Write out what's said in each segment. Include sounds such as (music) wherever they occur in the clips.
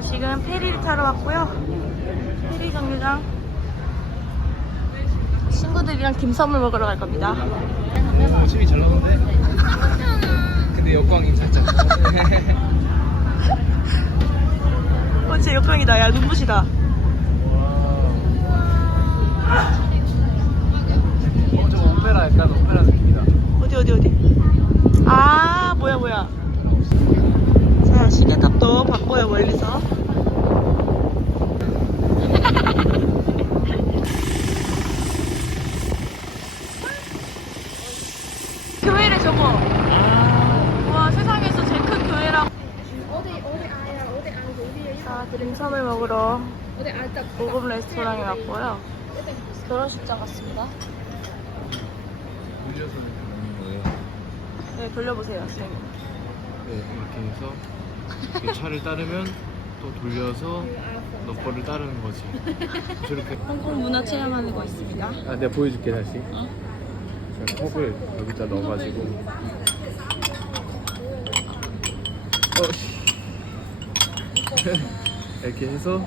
자, 지금 페리를 타러 왔고요. 페리 정류장. 친구들이랑 딤섬을 먹으러 갈 겁니다. 오, 침이 잘 나오는데? 근데 역광이 살짝. 어, 진짜 역광이다. 야, 눈부시다. 어, 저 오페라 약간 오페라 느낌이다. 어디, 어디, 어디. 아, 뭐야, 뭐야. 자, 바꿔요, 멀리서. (laughs) 교회래, 저거. 와, 세상에서 제일 큰 교회라고. 어디 어디 아야 어디 아 어디에 자, 드림섬을 먹으러 고급 레스토랑에 왔고요. 결혼식장 같습니다. 물려서 먹는 거예요. 네, 돌려보세요, 선생님. 네, 이렇게 해서 이렇게 차를 따르면 또 돌려서 너 거를 따르는 거지. 저렇게. 홍콩 문화 체험하는 거 있습니다. 아, 내가 보여줄게 다시. 어? 자, 컵을 여기다 넣어가지고. 어, 씨. (laughs) 이렇게 해서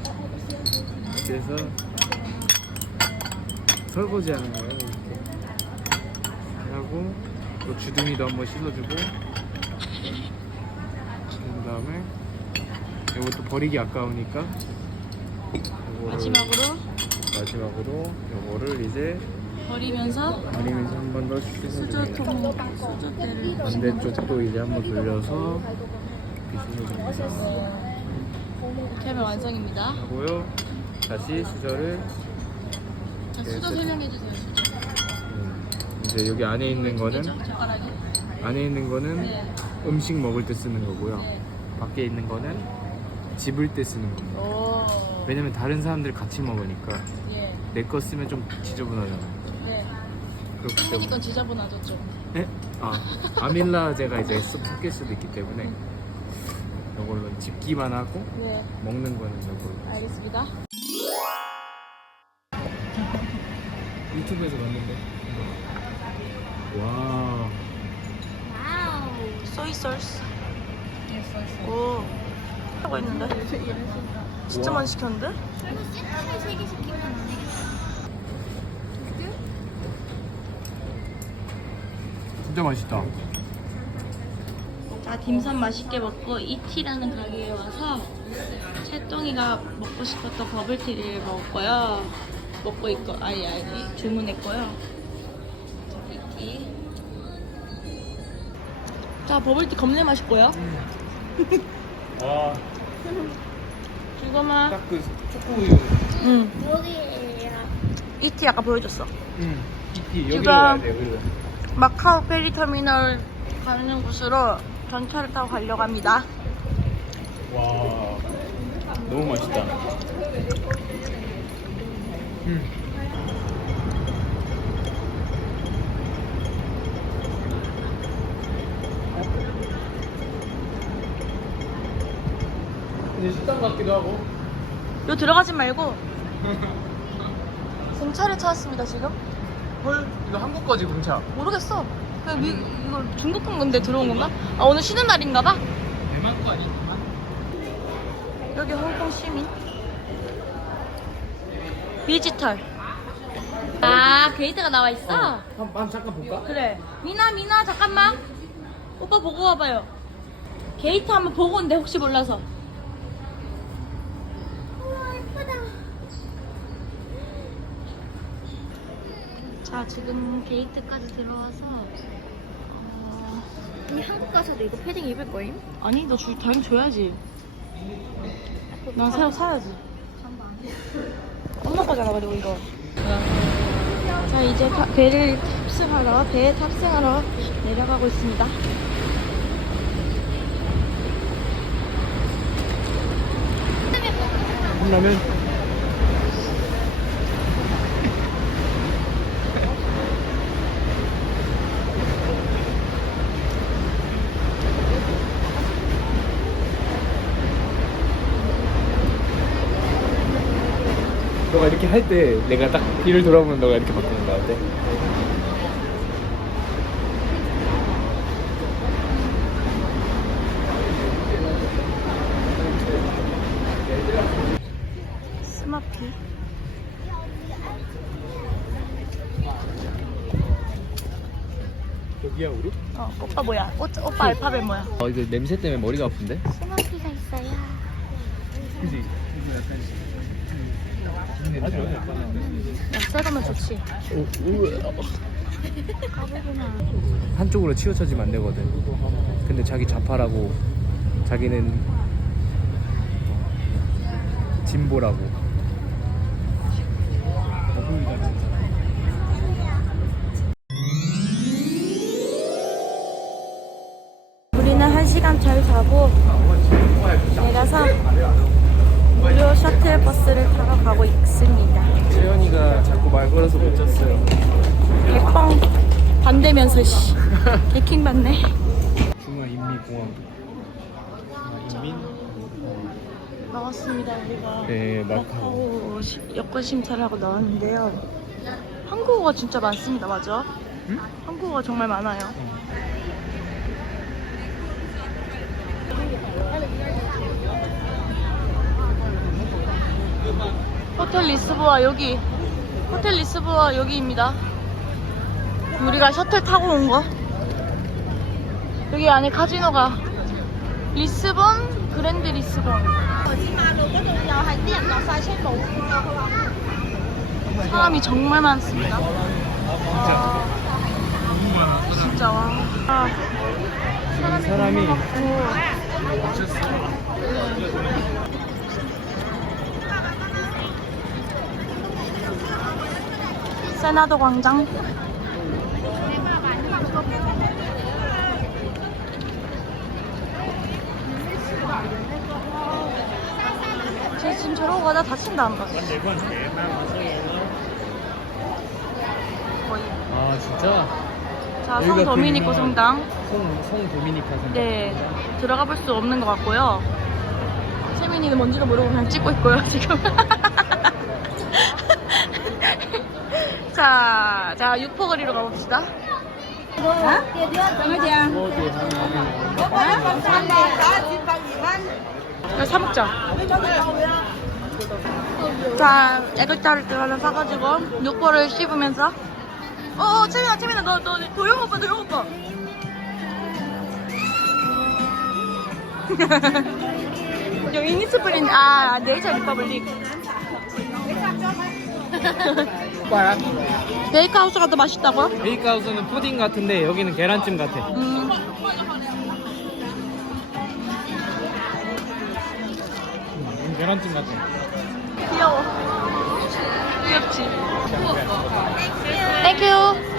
이렇게 해서 설거지하는 거예요. 이렇게 하고 또 주둥이도 한번 씻어주고 그런 다음에 이것도 버리기 아까우니까 요거를 마지막으로 마지막으로 요거를 이제 버리면서 아니면서 한 번더 씻어줍니다. 수저통, 수저대를 반대쪽도 이제 한 번 돌려서 이렇게 씻어줍니다. 이렇게 하면 완성입니다. 하고요. 다시 수저를 자, 수저 설명해 주세요, 수저. 음, 이제 여기 안에 있는 거는 그죠? 젓가락이? 안에 있는 거는 네. 음식 먹을 때 쓰는 거고요. 네. 밖에 있는 거는 집을 때 쓰는 겁니다. 오. 왜냐면 다른 사람들 같이 먹으니까 예. 내 거 쓰면 좀 지저분하잖아요. 네. 그렇기 때문에. 지저분하죠, 좀. 네? 아, 아밀라제가 이제 섞일 수도 있기 때문에 이걸로 집기만 하고 네. 먹는 거는 이걸로. 알겠습니다. 유튜브에서 봤는데. 와. 와우 소이 소스. 오. 하고 있는데? 진짜. 많이 시켰는데? 그래도 세트를 세개 시키면 안 되겠어 진짜 맛있다. 자, 딤섬 맛있게 먹고 이티라는 가게에 와서 채똥이가 먹고 싶었던 버블티를 먹었고요. 먹고 있고, 아니, 아니, 주문했고요. 자, 이티. 자, 버블티 겁내 맛있고요. 와, 죽어마. 딱그 초코우유. 응. 어디에요 이티 아까 보여줬어. 응. 이티 여기로 지금- 가야 돼. 여기로. 마카오 페리 터미널 가는 곳으로 전철을 타고 가려고 합니다. 와, 너무 맛있다. 음. 이제 식당 같기도 하고. 요 들어가지 말고 (laughs) 공차를 찾았습니다 지금. 헐, 이거 한국 거지 공차. 모르겠어. 그냥 미, 이거 중국 건데 들어온 건가? 아 오늘 쉬는 날인가 봐. 대만 거 아니? 여기 홍콩 시민. 디지털. 아 게이트가 나와 있어? 한, 한 잠깐 볼까? 그래. 미나 미나 잠깐만. 오빠 보고 와봐요. 게이트 한번 보고 온대 혹시 몰라서. 우와 예쁘다 자 지금 게이트까지 들어와서 어... 한국 가서도 이거 패딩 입을 거임? 아니 너 줄, 당연히 줘야지. 난 새로 사야지. 엄마 거잖아 그리고 이거. 자 이제 타- 배를 탑승하러 배에 탑승하러 내려가고 있습니다. 컵라면? 할 때 내가 딱 뒤를 돌아보면 너가 이렇게 바꾸는 거 어때? 스마피 여기야 우리? 어 오빠 뭐야? 오, 오빠 알파벳 뭐야? 어 이거 냄새 때문에 머리가 아픈데? 스마피가 새거면 좋지. 한쪽으로 치우쳐지면 안 되거든. 근데 자기 좌파라고 자기는 진보라고. 걸어서 못 잤어요. 개뻥 반대면서 씨 (laughs) 개킹 받네. 중화인민공화국. 인민? 나왔습니다 우리가. 네, 마카오. 마카오 시- 여권 심사를 하고 나왔는데요. 한국어가 진짜 많습니다, 맞아? 응? 한국어가 정말 많아요. 호텔 리스보아 여기 호텔 리스보아 여기입니다. 우리가 셔틀 타고 온 거. 여기 안에 카지노가 리스본 그랜드 리스본. 사람이 정말 많습니다. 아, 진짜 와. 아, 사람이 오. 세나도 광장. 쟤 지금 저러고 가다 다친다 안 봐. 거의. 아 진짜? 자, 성 여기가 도미니코 그 성당. 성, 성 도미니카 성. 네, 들어가 볼 수 없는 것 같고요. 세민이는 뭔지도 모르고 그냥 찍고 있고요, 지금. (laughs) 자, 자, 육포거리로 가봅시다. 이거 사 먹자. 자, 애글자를 하나 사가지고 육포를 씹으면서. 어, 어, 채민아, 채민아, 너, 너, 도영 오빠, 도영 오빠. (laughs) 여기 이니스프린, 아, 네이처 리퍼블릭. (laughs) (laughs) 오빠야? 베이크하우스가 더 맛있다고? 베이크하우스는 푸딩 같은데 여기는 계란찜 같아. 음. 음, 계란찜 같아. 귀여워. 귀엽지? 땡큐.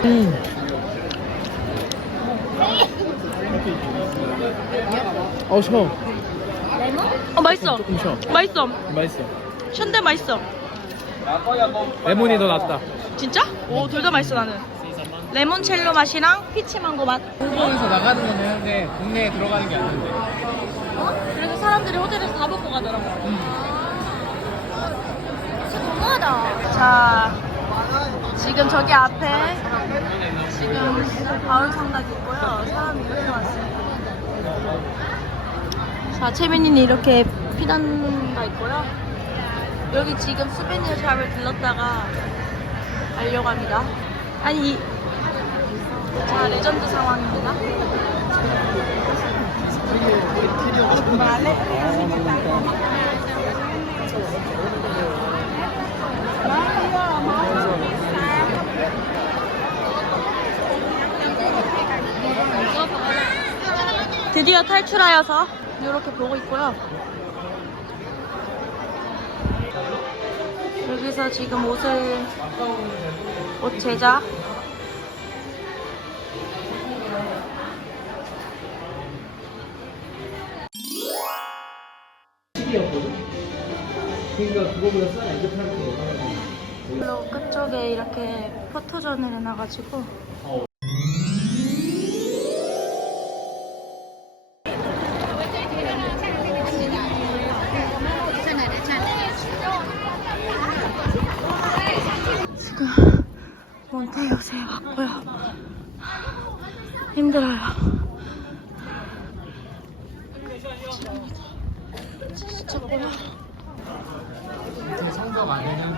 음. 어, 셔. 어, 맛있어. 조금 셔. 맛있어. 맛있어. 션데 맛있어. 레몬이 더 낫다. 진짜? 오, 둘 다 맛있어, 나는. 레몬 첼로 맛이랑 피치 망고 맛. 홍콩에서 나가는 건 되는데 국내에 들어가는 게 안 된대. 어? 그래서 사람들이 호텔에서 다 먹고 가더라고. 너무하다. 자, 지금 저기 앞에 지금 가을 성당이 있고요. 사람이 이렇게 많습니다. 자, 채민이는 이렇게 피단가 있고요. 여기 지금 수베니어 샵을 들렀다가 가려고 합니다. 아니, 이- 자, 레전드 상황입니다. 드디어 탈출하여서 이렇게 보고 있고요. 여기서 지금 옷을 옷 제작? 그러니까 그거보다 싼 이제 팔고 물로 끝쪽에 이렇게 포토존을 해놔가지고 몬테요새에 왔고요 힘들어요 지쳤고요 성적 안에는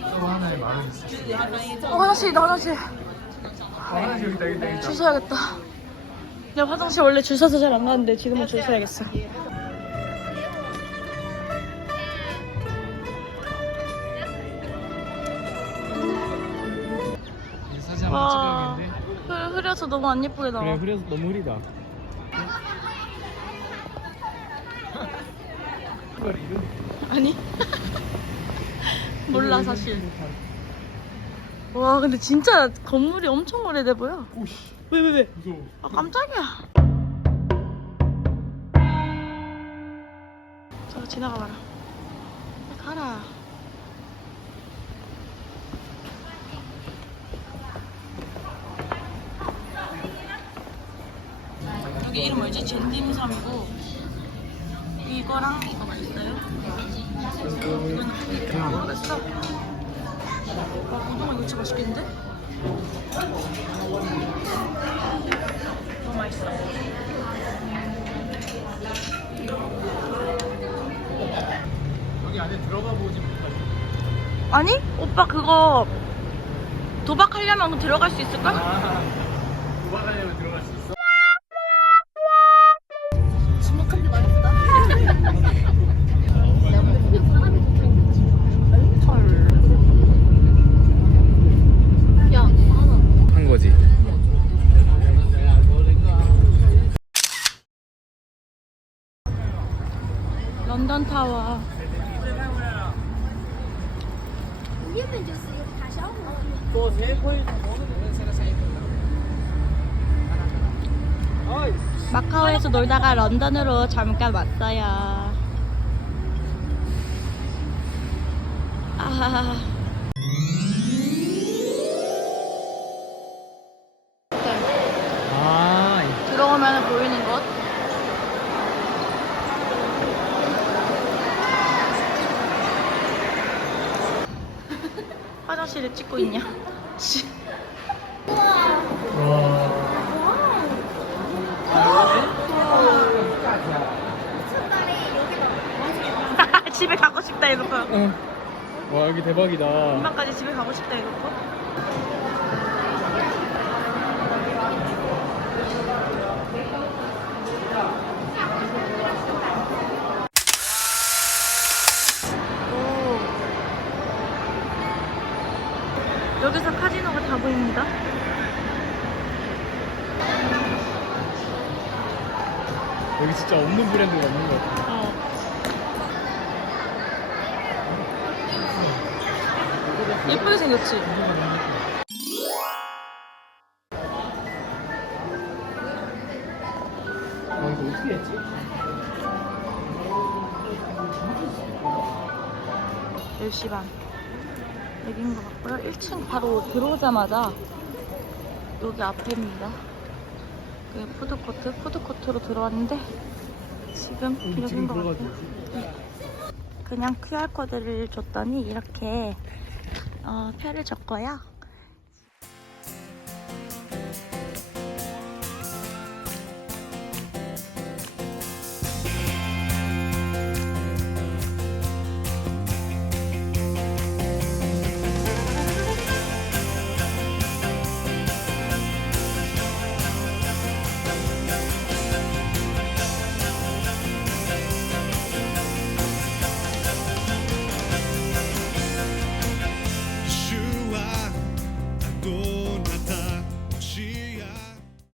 또 하나의 말은 있었어. 어, 화장실이다 화장실 화장실 여기다 여기다 여기다. 주셔야겠다 야 화장실 원래 줄 서서 잘 안 가는데 지금은 줄 서야겠어. 흐, 흐려서 너무 안 예쁘게 나와. 그래 흐려서 너무 흐리다. 이걸 이름 아니? (laughs) 몰라 사실. 와 근데 진짜 건물이 엄청 오래돼 보여. 오씨 왜 왜 왜? 무서워. 아 깜짝이야. 저 지나가 봐라. 가라. 여기 이름 뭐지? 젠딤섬이고 이거랑 이거 맛있어요? 이거는 그냥 모르겠어. 와 고등어 이거 진짜 맛있겠는데? 너무 맛있어. 여기 안에 들어가 보지 못하지. 아니? 오빠 그거 도박하려면 들어갈 수 있을걸? 아 도박하려면 들어갈 수 있어? 런던 타워. 마카오에서 놀다가 런던으로 잠깐 왔어요. 아. 화장실을 찍고 있냐? 씨. (laughs) 집에 가고 싶다 이러고 응. 와 여기 대박이다. 엄마까지 집에 가고 싶다 이러고 오. 여기서 카지노가 다 보입니다 여기 진짜 없는 브랜드가 없는 것 같아. 어. 예쁘게 생겼지? 와 이거 어떻게 했지? 10시 반 여기인 것 같고요. 1층 바로 들어오자마자 여기 앞에입니다. 그 푸드코트 푸드코트로 들어왔는데 지금 여기 여기인 지금 것 같아요. 되지? 그냥 QR코드를 줬더니 이렇게 어, 표를 줬고요